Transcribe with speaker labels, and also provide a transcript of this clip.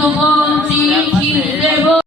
Speaker 1: Lord.